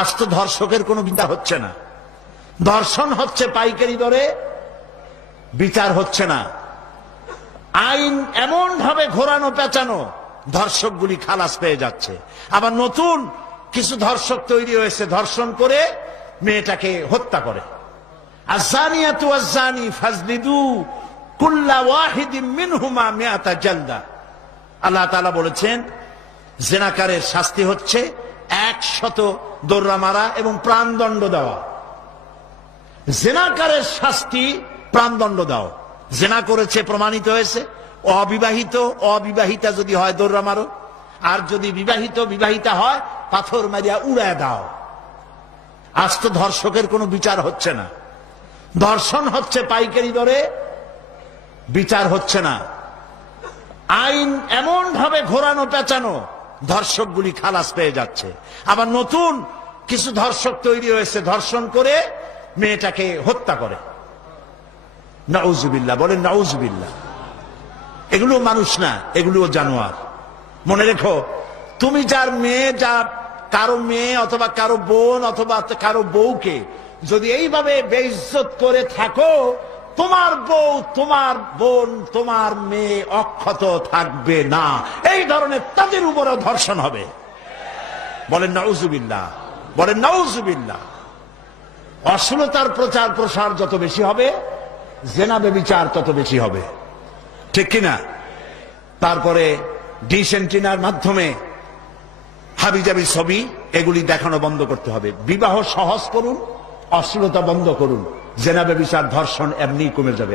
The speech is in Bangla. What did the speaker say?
আজ তো ধর্ষকের কোনো বিচার হচ্ছে না, ধর্ষণ হচ্ছে পাইকারি দরে, বিচার হচ্ছে না। আইন এমন ভাবে ঘোরানো পেঁচানো, ধর্ষকগুলি খালাস পেয়ে যাচ্ছে। আবার নতুন কিছু ধর্ষক তৈরি হয়েছে, ধর্ষণ করে মেয়েটাকে হত্যা করে। আযানিয়াতু ওয়াজ্জানি ফাজলিদু কুল্লা ওয়াহিদিন মিনহুমা মিআতা জালদা। আল্লাহ তাআলা বলেছেন জিনাকারের শাস্তি হচ্ছে 100 দোররা মারা এবং প্রাণদণ্ড দেওয়া। জিনাকারের শাস্তি প্রাণদণ্ড দাও। জিনা করেছে প্রমাণিত হয়েছে, অবিবাহিতা যদি হয় দোররা মারো, আর যদি বিবাহিতা হয় পাথর মারিয়া উড়ায় দাও। আজ তো ধর্ষকের কোনো বিচার হচ্ছে না, ধর্ষণ হচ্ছে পাইকারি দরে, বিচার হচ্ছে না। আইন এমন ভাবে ঘোরানো পেঁচানো, ধর্ষকগুলি খালাস পেয়ে যাচ্ছে। আবার নতুন কিছু ধর্ষক তৈরি হয়েছে, ধর্ষণ করে মেয়েটাকে হত্যা করে। নাউজুবিল্লাহ, বলেন নাউজুবিল্লাহ। এগুলো মানুষ না, এগুলো জানোয়ার। মনে রেখো, তুমি যার মেয়ে, কারো মেয়ে অথবা কারো বোন অথবা কারো বউকে যদি এইভাবে বেইজ্জত করে থাকো, তোমার বউ, তোমার বোন, তোমার মেয়ে অক্ষত থাকবে না। এই ধরনের তাদের উপরও ধর্ষণ হবে। বলেন নাউজুবিল্লাহ, বলেন নাউজুবিল্লাহ। অশ্লীলতার প্রচার প্রসার যত বেশি হবে, জেনা ব্যভিচার তত বেশি হবে, ঠিক কিনা? তারপরে ডিশ এন্টিনার মাধ্যমে হাবিজাবি ছবি এগুলি দেখানো বন্ধ করতে হবে। বিবাহ সহজ করুন, অশ্লীলতা বন্ধ করুন, জেনা ব্যভিচার ধর্ষণ এমনি কমে যাবে।